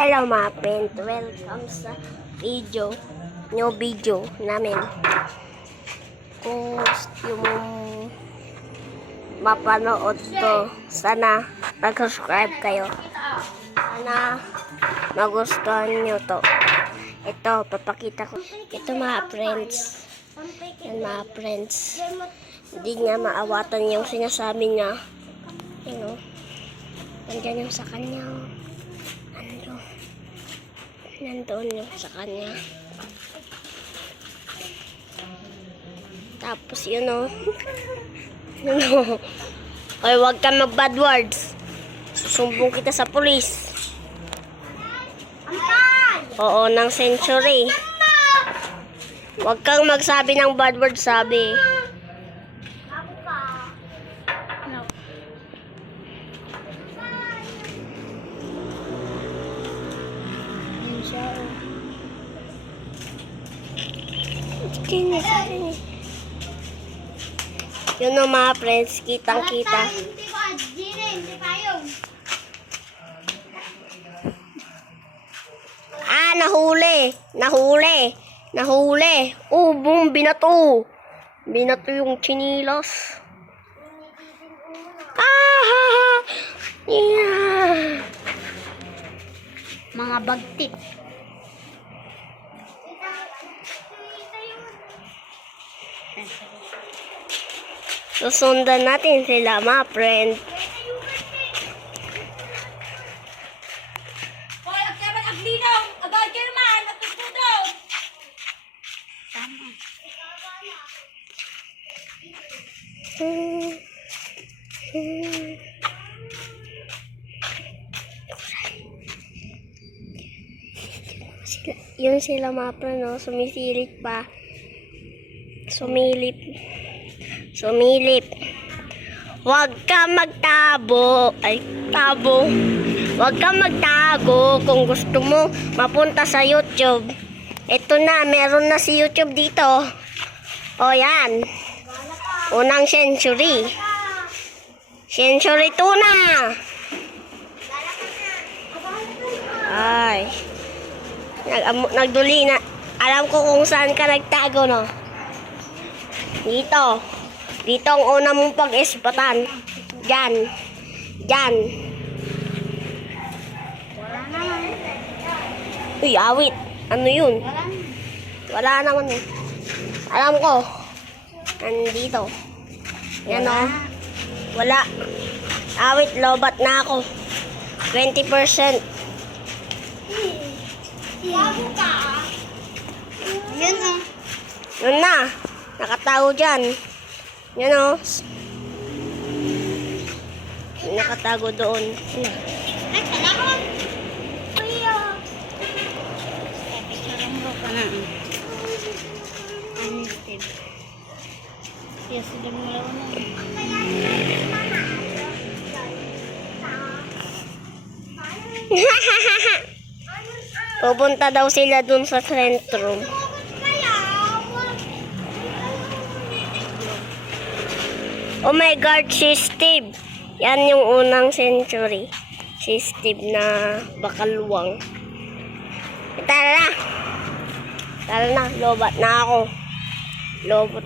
Hello mga friend, welcome sa new video namin. Kung gusto mong mapanood to, sana mag-subscribe kayo. Sana magustuhan nyo to. Ito, papakita ko. Ito mga friends. Yan mga friends. Hindi niya maawatan yung sinasabi niya. Ano? Nandiyan yung sa kanya. Nandoon yung sa kanya. Tapos yun o. Yun o. Oy, huwag ka mag-bad words. Susumbong kita sa pulis. Oo, ng century. Huwag kang magsabi ng bad words, sabi. Yun o mga friends, kitang-kita. Ah, nahuli. Oh, boom, binato. Binato yung chinilos. Ah, yeah. Mga bagtit. Susundan natin sila mga friend. Hoy, agyaman aglinaw! Agad ka naman! Natutudo! Tama. Yun sila mga friend, no? Sumisilip pa. Sumilip. Huwag ka magtabo. Ay, tabo. Huwag ka magtago kung gusto mo mapunta sa YouTube. Ito na, meron na si YouTube dito. O, yan. Unang century. Century 2 na. Ay. Nagduli na. Alam ko kung saan ka nagtago, no? Dito. Dito ang una mong pag-ispatan. Diyan. Uy, awit. Ano yun? Wala naman eh. Alam ko. Nandito. Yan o. Wala. Awit, lobat na ako. 20%. Yan o. Yun na. Nakatago dyan. Yan o. Nakatago doon. Ay, talakon! Kuya! Picture mo ka na. Unlisted. Yes, sila mo lang na. Pupunta daw sila dun sa sentrum. Oh my God, si Steve. Yan yung unang century. Si Steve na bakalwang. Tara na, lobat na ako.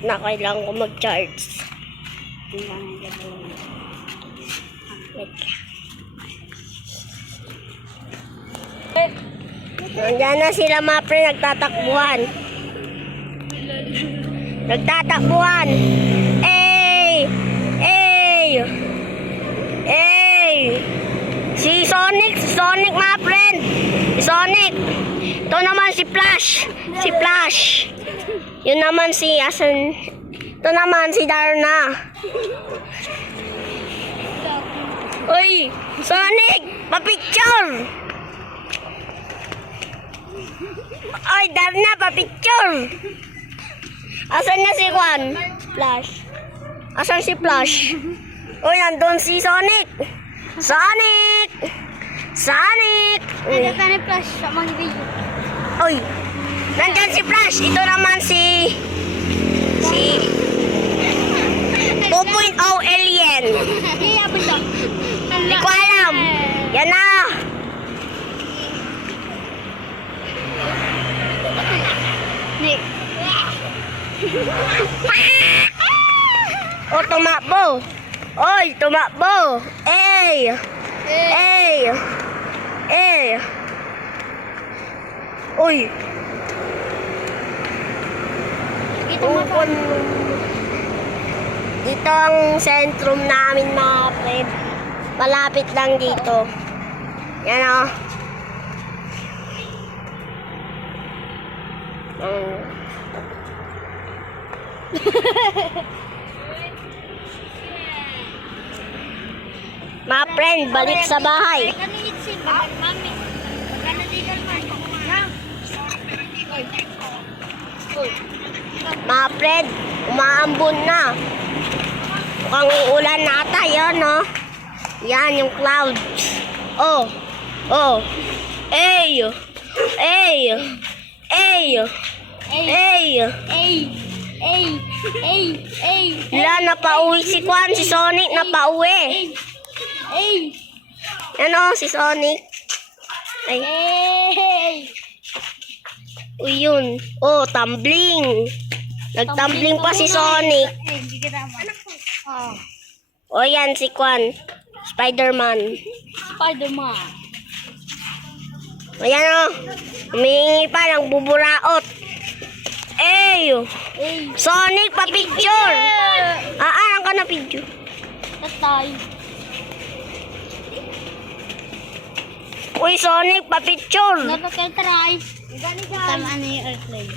Kailangan ko mag-charge. Wait lang. Nandiyan na sila mga pre, nagtatakbuhan. Si Sonic mga friend. Ito naman si Flash. Yun naman si Asan. Ito naman si Darna. Uy, Sonic, pa-picture. Ay, Darna, pa-picture. Asan na si Juan? Flash. Asan si Flash? Uy, nandun si Sonic. Ay, ni Flash sa mga video. Uy, nandyan si Flash. Ito naman si 2.0 alien. Hindi ko alam. Yan na. O, tumakbo. Oy, tumakbo. Ey! Ey! Ey! Uy! Dito ang sentrum namin mga friend. Malapit lang dito. Yan o. Mga friend, balik sa bahay. Mga friend, umaambon na. Mukhang uulan nata, yun, no? Yan, yung clouds. Oh, oh. Ey! Ey! Ey! Ey! Wala, napauwi si Kwan, si Sonic, napauwi. Yan o, si Sonic. Ay. Uy, yun. Oh, tumbling. Nagtumbling pa si Sonic. O yan, si Kwan. Spider-Man. Ayan o. Humingi pa ng buburaot. Ey! Sonic, pa-picture! Ang ka na picture. Uy, Sonic, pa-picture! Tama na yung airplane.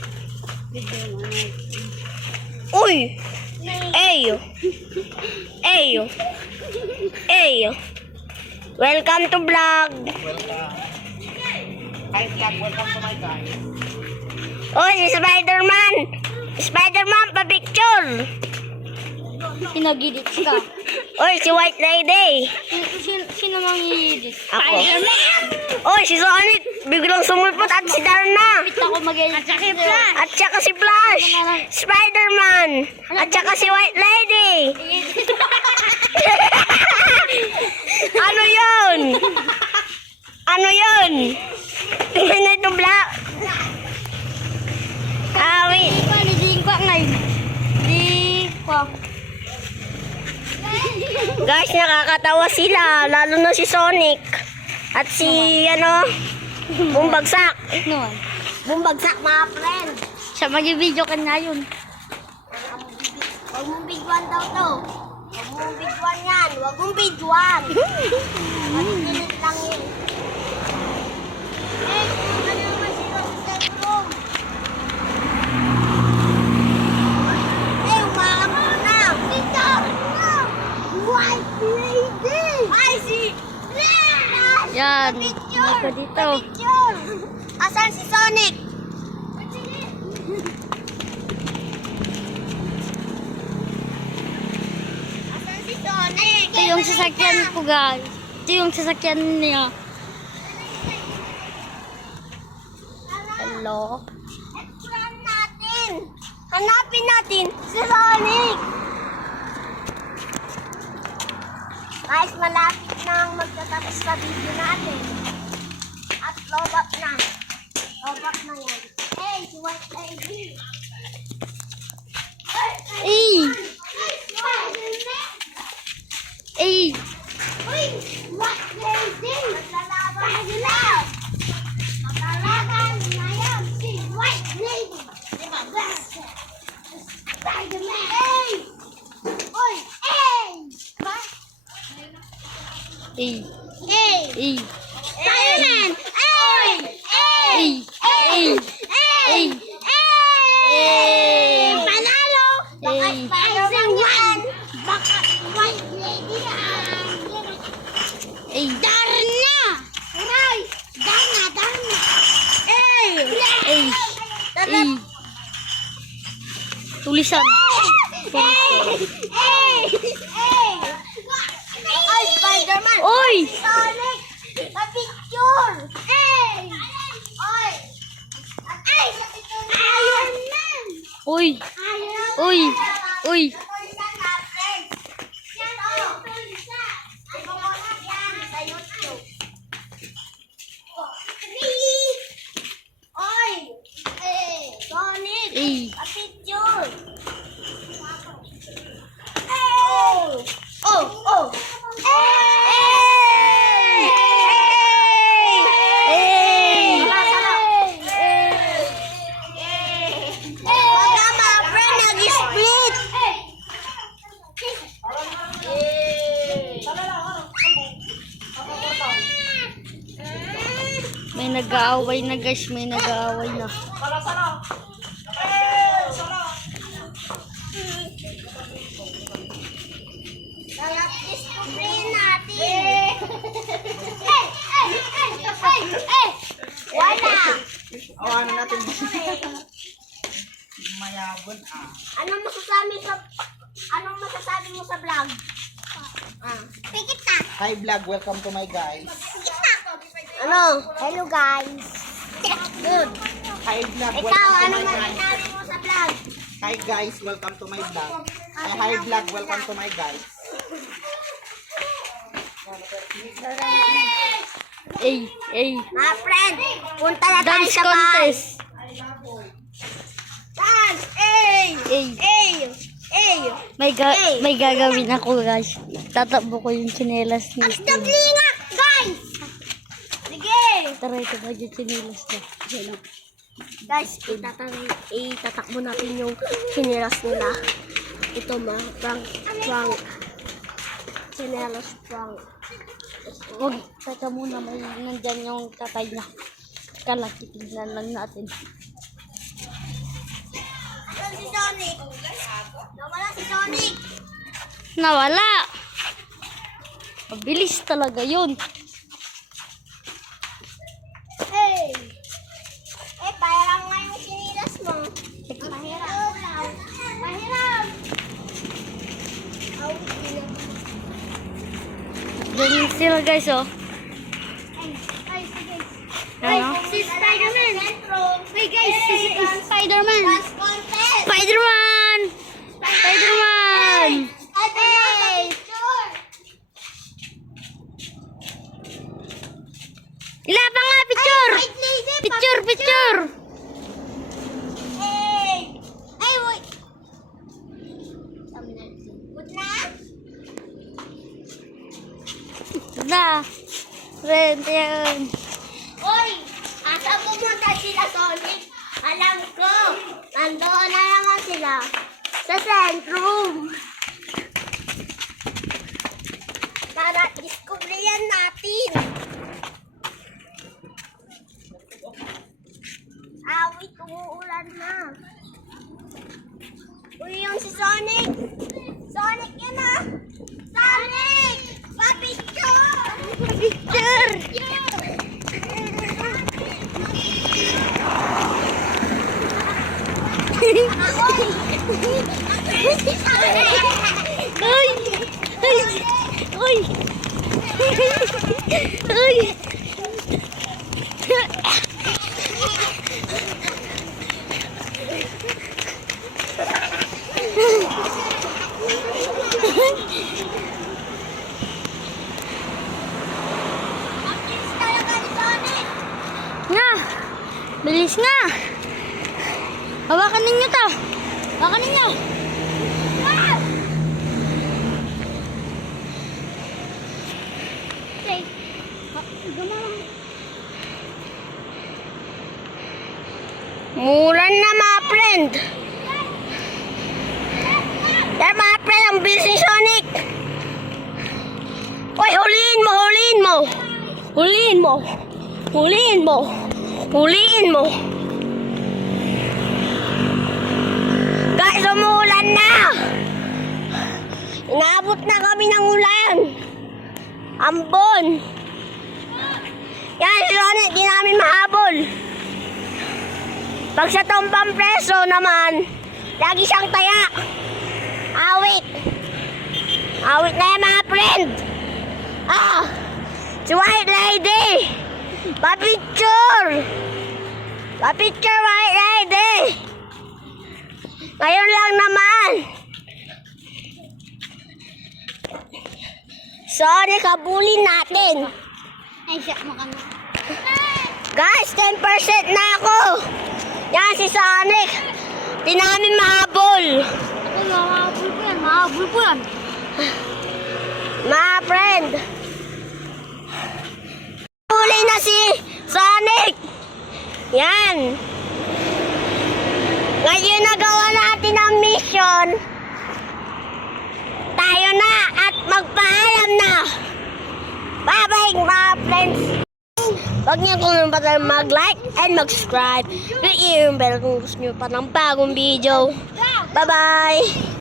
Uy! Ey! Ey! Ey! Welcome to vlog! Uy, si Spider-Man! Spider-Man, pa-picture! Sinagidit ka. Uy, si White Lady! Sino mang i-edit? Ako. Uy, si Sonic! Biglang sumulpot at si Darna! Ako mag-edit. At saka si Flash! Spider-Man! At saka si White Lady! Ano yun? Ano yun? Tingnan na ito, Black. Wait. Hindi ko ngayon. Guys, nakakatawa sila. Lalo na si Sonic. At si, Bumbagsak. No. Bumbagsak, mga friend. Siya mag-video ka na yun. Huwag mong bidwan daw to. Huwag mong bidwan yan. Huwag mong bidwan. Maninit lang yun. Ano naman sila sa sentrum? Umaambon na. Dito. White Lady. Ay, si Flash. Yan. Picture. Ako dito. Picture. Asan si Sonic? Asan si Sonic? Ito yung sasakyan ko, guys. Ito yung sasakyan niya. Hello? Explain natin. Hanapin natin si Sonic. Guys, malapit nang magtatapos sa video natin. At lobak na. Lobak na yan. Hey, si White Lady. Uy, White Lady. Maglalaban sila. Maglalaban ngayon si White Lady. Diba, best? Spider-Man. Hey! Uy, hey! Hey. Hey! Hey. Spider-Man! Hey! Hey! Hey. Hey! Hey! Panalo! Baka Hey. Spider-Man yan! Baka White Lady yan! Hey. Darna! Aray! Darna! Hey! Hey. Hey. Tulisan. Hey! Hey! Hey! Ay, Spider-Man! Oy! Sonic! Pa-picture! Hey! Oy! Ay! Iron Man! Uy. Iron Uy. Uy. Tulisan na, friends! Yan, oh! Tulisan! Ay, kukulat yan sa YouTube. Oy! Hey! Sonic! Hey. Pa-picture! May nag-aaway na guys, may nag-aaway na. Sarap discovery natin. Hey! Wala! Ano natin? Mayabon Anong masasabi mo sa vlog? Pikit na. Hi vlog, welcome to my guys. Pikit na. Ano? Hello guys. Good. Hi vlog, Ikaw, welcome to anong my guys. masasabi mo sa vlog? Hi guys, welcome to my vlog. Hi vlog, welcome to my guys. Mga friend, punta na tayo Dance sa bahay. contest. Dance! Ay! May gagawin ako guys. Tatakbo ko yung tsinelas ni Steve. Tablinga! Guys! Sige! Tara, ito ba yung tsinelas niya? Yan o. Guys, itatakbo natin yung chinelas nila. Ito prank. Chinelas prank. Huwag, teka muna, may nandyan yung tatay niya. Kalaki, tignan lang natin. Asan si Sonic? Nawala si Sonic! Nawala! Mabilis talaga yun. Hey! Parang nga yung chinelas mo. Mahirap. Mahirap! Ganyan sila guys oh. Ay, sige. Ano? Si Spider-Man! Hey guys, si Spider-Man! Dance contest! Spider-Man! Spider-Man! Hey! Ila pa nga, picture! Wait, lady! Picture, picture! Hey! Ay, wait! Good na? Na! Friend, yan. Hoy! Asa pumunta sila, Sonic? Alam ko! Nandoon na naman sila sa centrum. Tara, discoveryan natin. Awit, umuulan na. Uy, yung si Sonic! Sonic yun ah! Sonic! Pa-picture! Picture! Ay! Ay! Ay! Ay! Nga! Bilis nga! Hawakan ninyo to! Hawakan ninyo! Mulan na mga friend. Yan mga friend, ang bilis ni Sonic. Uy, huliin mo, huliin mo. Huliin mo. Huliin mo. Huliin mo. Guys, umuulan na. Inaabot na kami ng ulan. Ambon. Yan, si Sonic, di namin mahabol. Pag sa tombang preso naman, lagi siyang taya. Awit. Awit na yan mga friend. Ah, si White Lady. Pa-picture. Pa-picture, White Lady. Ngayon lang naman. Sorry, kabulin natin. Ay, siya mo kami. Guys, 10% na ako. Yan si Sonic. Di namin mahabol. Ako, mahabol ko yan. Mahabol ko yan. Mga friend. Huli na si Sonic. Yan. Ngayon nagawa natin ang mission. Tayo na at magpaalam na. Bye-bye mga friends. Huwag niyo kalimutan mag-like and mag-subscribe. Click yung bell kung gusto niyo pa ng bagong video. Bye-bye!